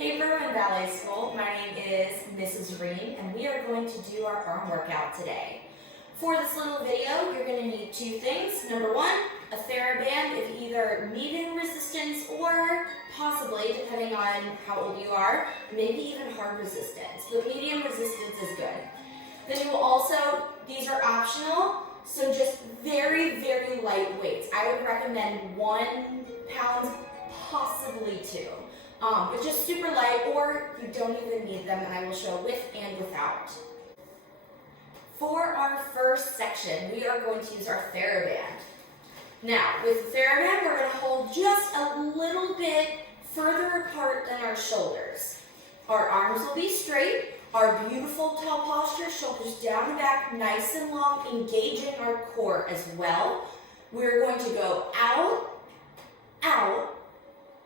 Hey Berwyn Ballet School, my name is Mrs. Ream and we are going to do our arm workout today. For this little video, you're going to need two things. Number one, a TheraBand of either medium resistance or possibly, depending on how old you are, maybe even hard resistance, but medium resistance is good. Then you will also, these are optional, so just very, very light weights. I would recommend 1 pound, possibly 2. But just super light, or you don't even need them, and I will show with and without. For our first section, we are going to use our TheraBand. Now, with the TheraBand, we're going to hold just a little bit further apart than our shoulders. Our arms will be straight, our beautiful tall posture, shoulders down and back, nice and long, engaging our core as well. We're going to go out, out,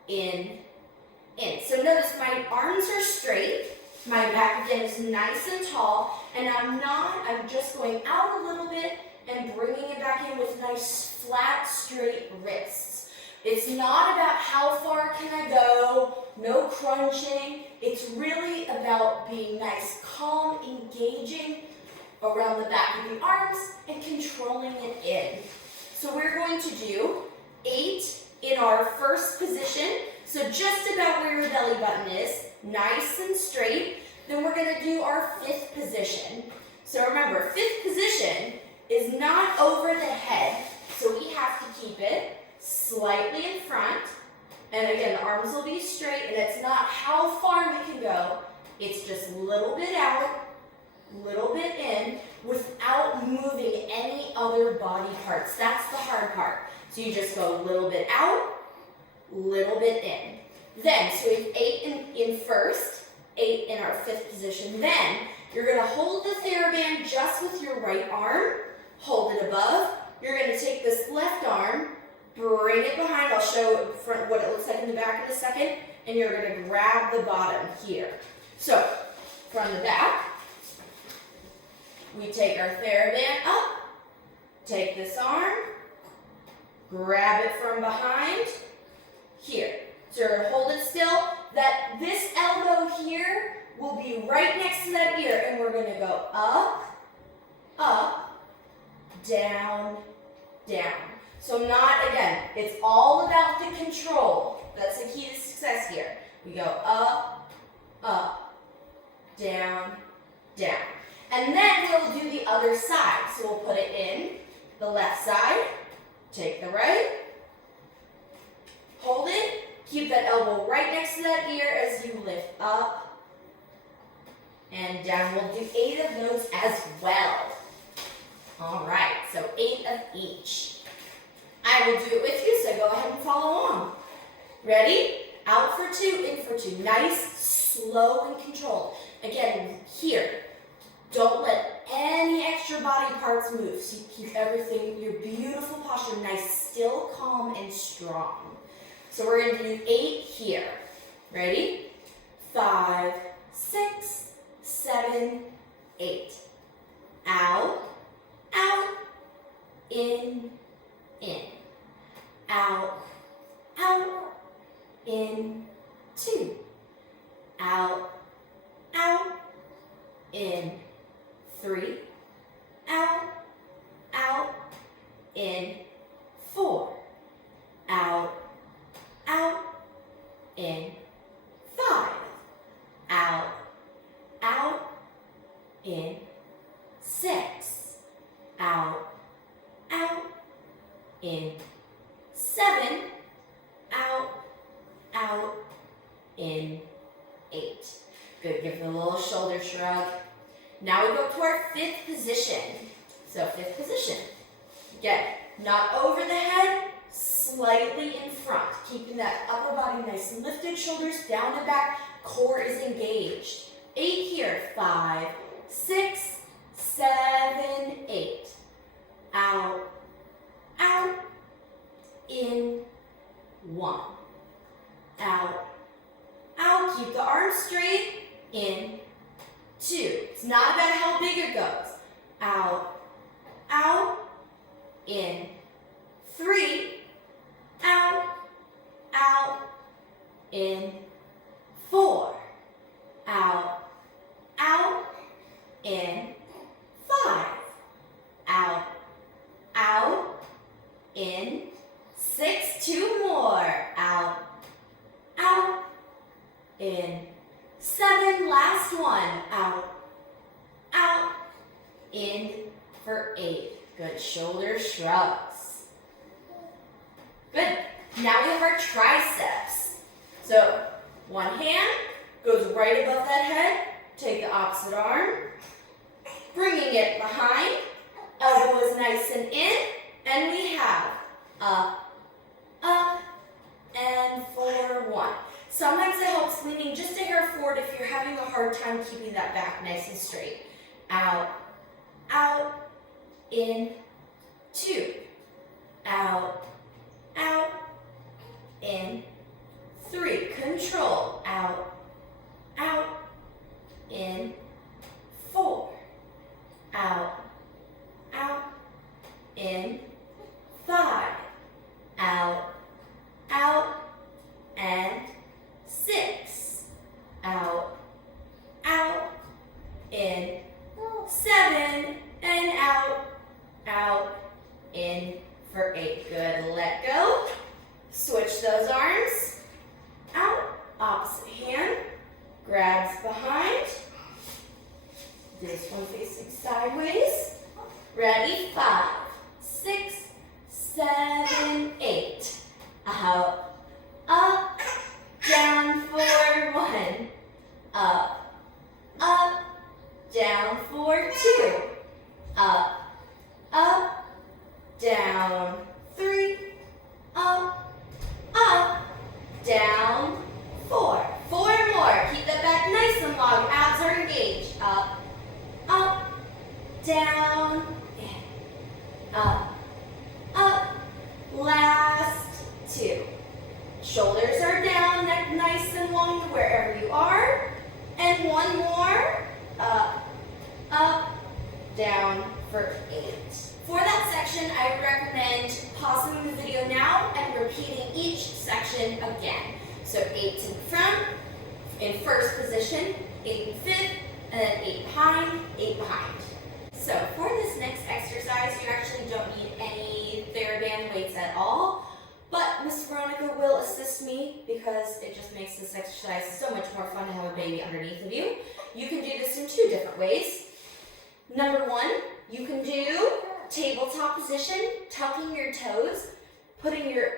in. So notice my arms are straight, my back again is nice and tall, and I'm just going out a little bit and bringing it back in with nice flat, straight wrists. It's not about how far can I go, no crunching. It's really about being nice, calm, engaging around the back of the arms and controlling it in. So we're going to do 8 in our first position. So just about where your belly button is, nice and straight. Then we're going to do our 5th position. So remember, 5th position is not over the head, so we have to keep it slightly in front. And again, the arms will be straight, and it's not how far we can go. It's just a little bit out, little bit in, without moving any other body parts. That's the hard part. So you just go a little bit out, little bit in. Then, so we have 8 in first, 8 in our 5th position. Then, you're going to hold the TheraBand just with your right arm, hold it above. You're going to take this left arm, bring it behind. I'll show what it looks like in the back in a second. And you're going to grab the bottom here. So, from the back, we take our TheraBand up, take this arm, grab it from behind, here. So you're going to hold it still. This elbow here will be right next to that ear, and we're going to go up, up, down, down. So again, it's all about the control. That's the key to success here. We go up, up, down, down. And then we'll do the other side. So we'll put it in the left side, take the right, hold it, keep that elbow right next to that ear as you lift up and down. We'll do 8 of those as well. All right, so 8 of each. I will do it with you, so go ahead and follow along. Ready? Out for 2, in for 2. Nice, slow, and controlled. Again, here, don't let any extra body parts move. So you keep everything, your beautiful posture, nice, still, calm, and strong. So we're going to do 8 here. Ready? 5, 6, 7, 8. Out, out, in, in. Out, out, in, 2. Out, out, in, 3. Out, out, in, 4. Out, out, in, 5. Out, out, in, 6. Out, out, in, 7. Out, out, in, 8. Good, give it a little shoulder shrug. Now we go to our 5th position. So 5th position. Again, not over the head, slightly in front, keeping that upper body nice and lifted, shoulders down and back, core is engaged. 8 here, 5, 6, 7, 8. Out, out, in, 1. Out, out, keep the arms straight, in, 2. It's not about how big it goes. Out, out, in, 3, out, out, in, 4, out, out, in, 5, out, out, in, 6, 2 more, out, out, in, 7, last one, out, out, in for 8. Good, shoulder shrugs. Good, now we have our triceps. So, one hand goes right above that head, take the opposite arm, bringing it behind, elbow is nice and in, and we have up, up, and forward 1. Sometimes it helps leaning just a hair forward if you're having a hard time keeping that back nice and straight. Out, out, in, 2, out, out, in, 3, control, out, out, in, 4, out, out, in, 5, out, out, and 6, out, out, in, 7, and out, out, in for 8. Good, let go. Switch those arms, out, opposite hand, grabs behind. This one facing sideways. Ready, 5, 6, 7, 8. Out, up, down, forward, 1. Up, up, down, forward, 2. Up, up, down, 3. Up, up, down, 4. 4 more. Keep that back nice and long. Abs are engaged. Up, up, down, in. Up, up. Last 2. Shoulders are down, neck nice and long wherever you are. And 1 more. Up, up, down for 8. For that section, I would recommend pausing the video now and repeating each section again. So 8 to the front, in first position, 8 in fifth, and then 8 behind, 8 behind. So for this next exercise, you actually don't need any TheraBand weights at all, but Miss Veronica will assist me because it just makes this exercise so much more fun to have a baby underneath of you. You can do this in 2 different ways. Number 1, you can do tabletop position, tucking your toes, putting your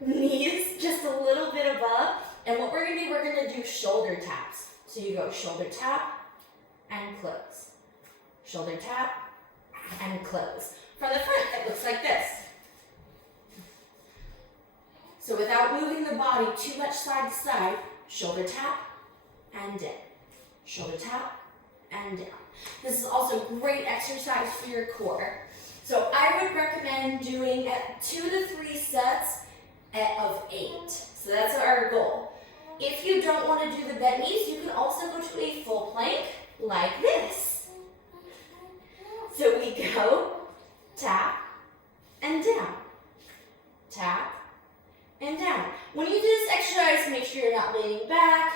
knees just a little bit above, and what we're going to do shoulder taps. So you go shoulder tap and close. Shoulder tap and close. From the front, it looks like this. So without moving the body too much side to side, shoulder tap and in. Shoulder tap and down. This is also a great exercise for your core. So I would recommend doing 2 to 3 sets of 8. So that's our goal. If you don't want to do the bent knees, you can also go to a full plank like this. So we go tap and down, tap and down. When you do this exercise, make sure you're not leaning back,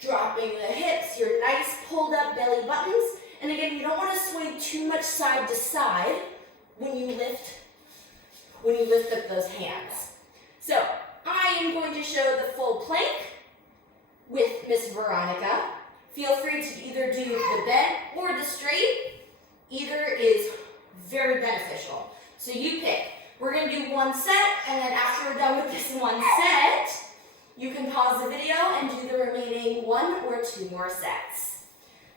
dropping the hips, your nice pulled up belly buttons. And again, you don't want to sway too much side to side when you lift up those hands. So I am going to show the full plank with Miss Veronica. Feel free to either do the bent or the straight. Either is very beneficial. So you pick. We're going to do 1 set, and then after we're done with this 1 set, you can pause the video and do the remaining 1 or 2 more sets.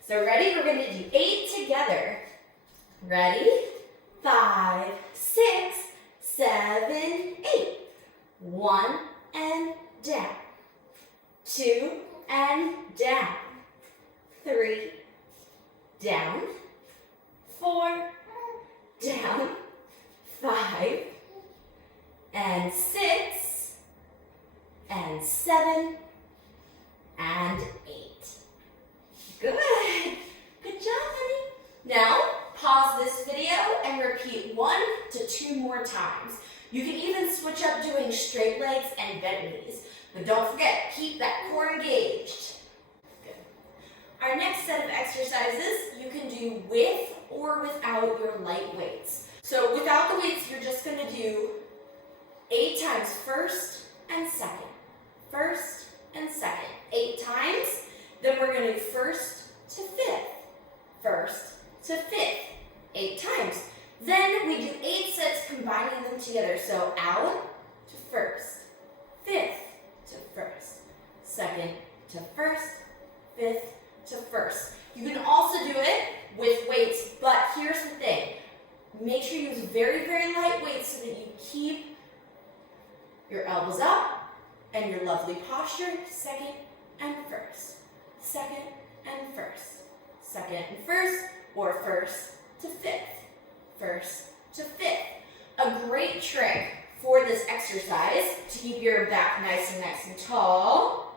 So ready? We're going to do 8 together. Ready? 5, 6, 7, 8. 1 and down. 2 and down. 3, down. 4, down. 5, and 6, and 7, and 8. Good. Good job, honey. Now, pause this video and repeat 1 to 2 more times. You can even switch up doing straight legs and bent knees. But don't forget, keep that core engaged. exercises you can do with or without your light weights. So without the weights, you're just going to do 8 times first and second. First and second. 8 times. Then we're going to do first to fifth. First to fifth. 8 times. Then we do 8 sets combining them together. So out to first. Fifth to first. Second to first. Fifth to first. You can also do it with weights, but here's the thing. Make sure you use very, very light weights so that you keep your elbows up and your lovely posture. Second and first. Second and first. Second and first, or first to fifth. First to fifth. A great trick for this exercise to keep your back nice and tall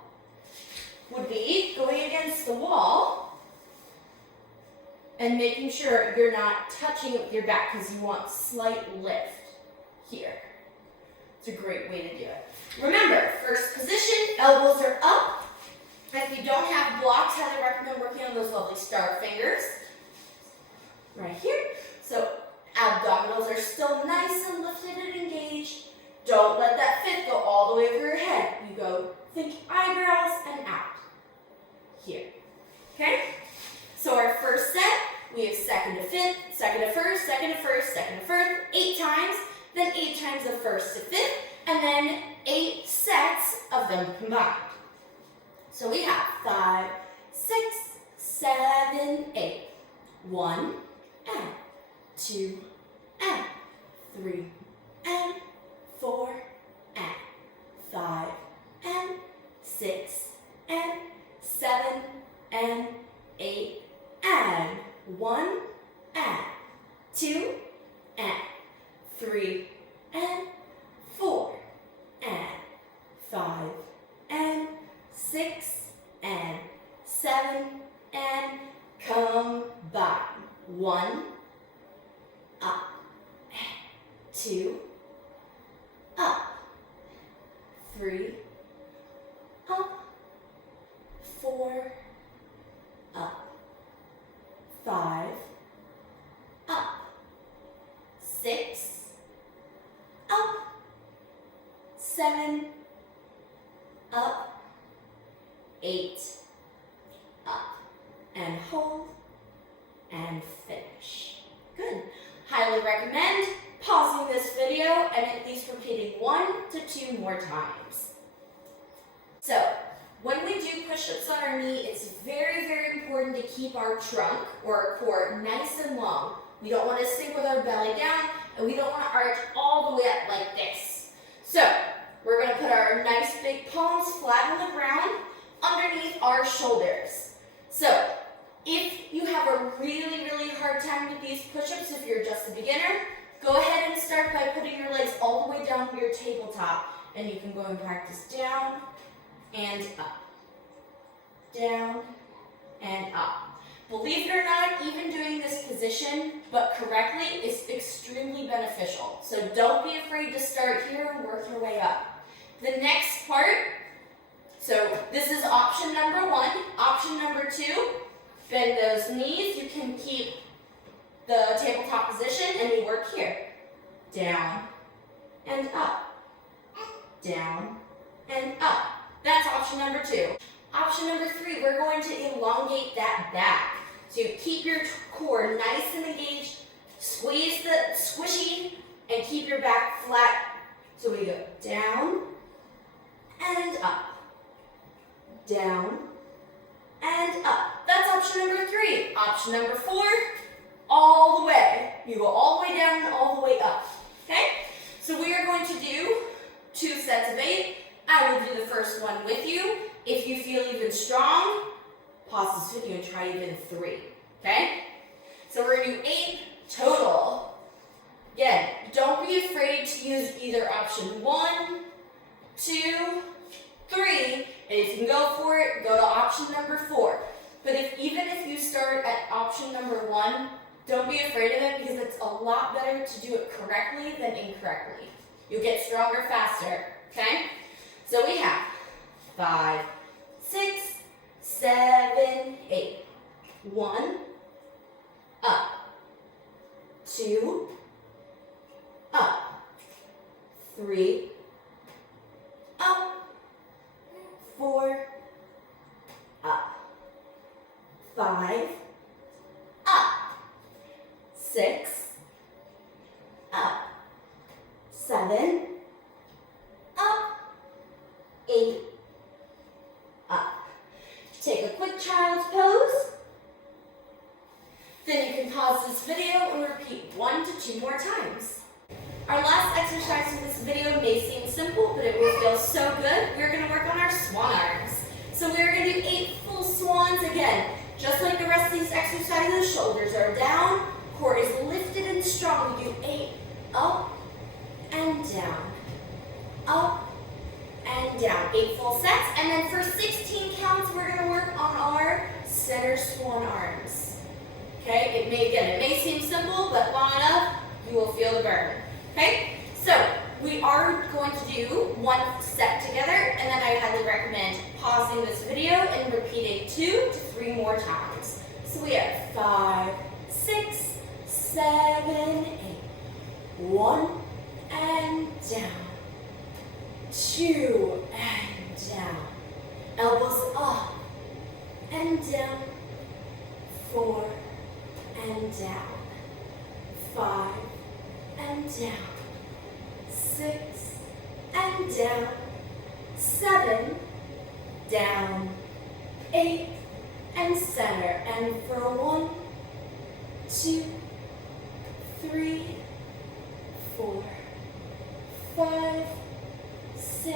would be going against the wall and making sure you're not touching it with your back because you want slight lift here. It's a great way to do it. Remember, first position, elbows are up. If you don't have blocks, I highly recommend working on those lovely star fingers right here. So abdominals are still nice and lifted and engaged. Don't let that fifth go all the way over your head. You go, think eyebrows and out. Here. Okay? So our first set, we have second to fifth, second to first, second to first, second to first, 8 times, then 8 times of first to fifth, and then 8 sets of them combined. So we have 5, 6, 7, 8. 1 and 2 and 3 and 4 and 5 and 6 and 7 and 8 and 1 and 2 and 3 and 4 and 5 and 6 and 7 and combine. 1 up, 2 up, 3 up, 4 up, 5 up, 6 up, 7 up, 8 up, and hold and finish. Good. Highly recommend pausing this video and at least repeating 1 to 2 more times. So, when we do push-ups on our knee, it's very, very important to keep our trunk or our core nice and long. We don't want to sink with our belly down, and we don't want to arch all the way up like this. So, we're going to put our nice big palms flat on the ground underneath our shoulders. So, if you have a really, really hard time with these push-ups, if you're just a beginner, go ahead and start by putting your legs all the way down to your tabletop. And you can go and practice down and up. Down and up. Believe it or not, even doing this position, but correctly, is extremely beneficial. So don't be afraid to start here and work your way up. The next part, so this is option number 1. Option number 2, bend those knees. You can keep the tabletop position and you work here. Down and up. Down and up. That's option number 2. Option number 3, we're going to elongate that back. So you keep your core nice and engaged, squeeze the squishy, and keep your back flat. So we go down and up. Down and up. That's option number 3. Option number 4, all the way. You go all the way down and all the way up. Okay? So we are going to do 2 sets of 8. I will do the first one with you. If you feel even strong, pause this video and try even 3. Okay? So we're going to do 8 total. Again, don't be afraid to use either option 1, 2, 3, and if you can go for it, go to option number 4. But even if you start at option number 1, don't be afraid of it because it's a lot better to do it correctly than incorrectly. You'll get stronger faster, okay? So we have 5, 6, 7, 8. 1, up, 2, up, 3, up, 4, up, 5, up, 6, up, 7, up, 8, up. Take a quick child's pose. Then you can pause this video and repeat 1 to 2 more times. Our last exercise in this video may seem simple, but it will feel so good. We're going to work on our swan arms. So we're going to do 8 full swans again. Just like the rest of these exercises, shoulders are down, core is lifted and strong. We do 8 up and down, up and down. 8 full sets. And then for 16 counts, we're going to work on our center swan arms. Okay, it may seem simple, but long enough, you will feel the burn. Okay, so we are going to do 1 set together, and then I highly recommend pausing this video and repeating 2 to 3 more times. So we have 5, 6, 7, 8. 1 and down. 2 and down. Elbows up and down. 4 and down. 5 and down. 6 and down. 7 down. 8 and center. And for 1, 2, 3, 4, 5, 6,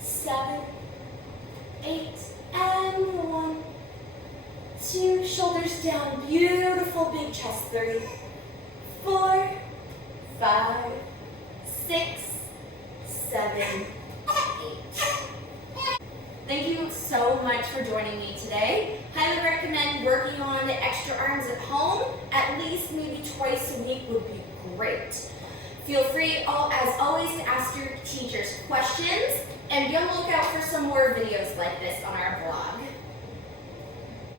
7, 8, and 1, 2, shoulders down, beautiful big chest. 3, 4, 5, 6, 7, 8. Thank you so much for joining me today. Highly recommend working on the extra arms at home. At least maybe twice a week would be great. Feel free, as always, to ask your teachers questions, and be on the lookout for some more videos like this on our blog.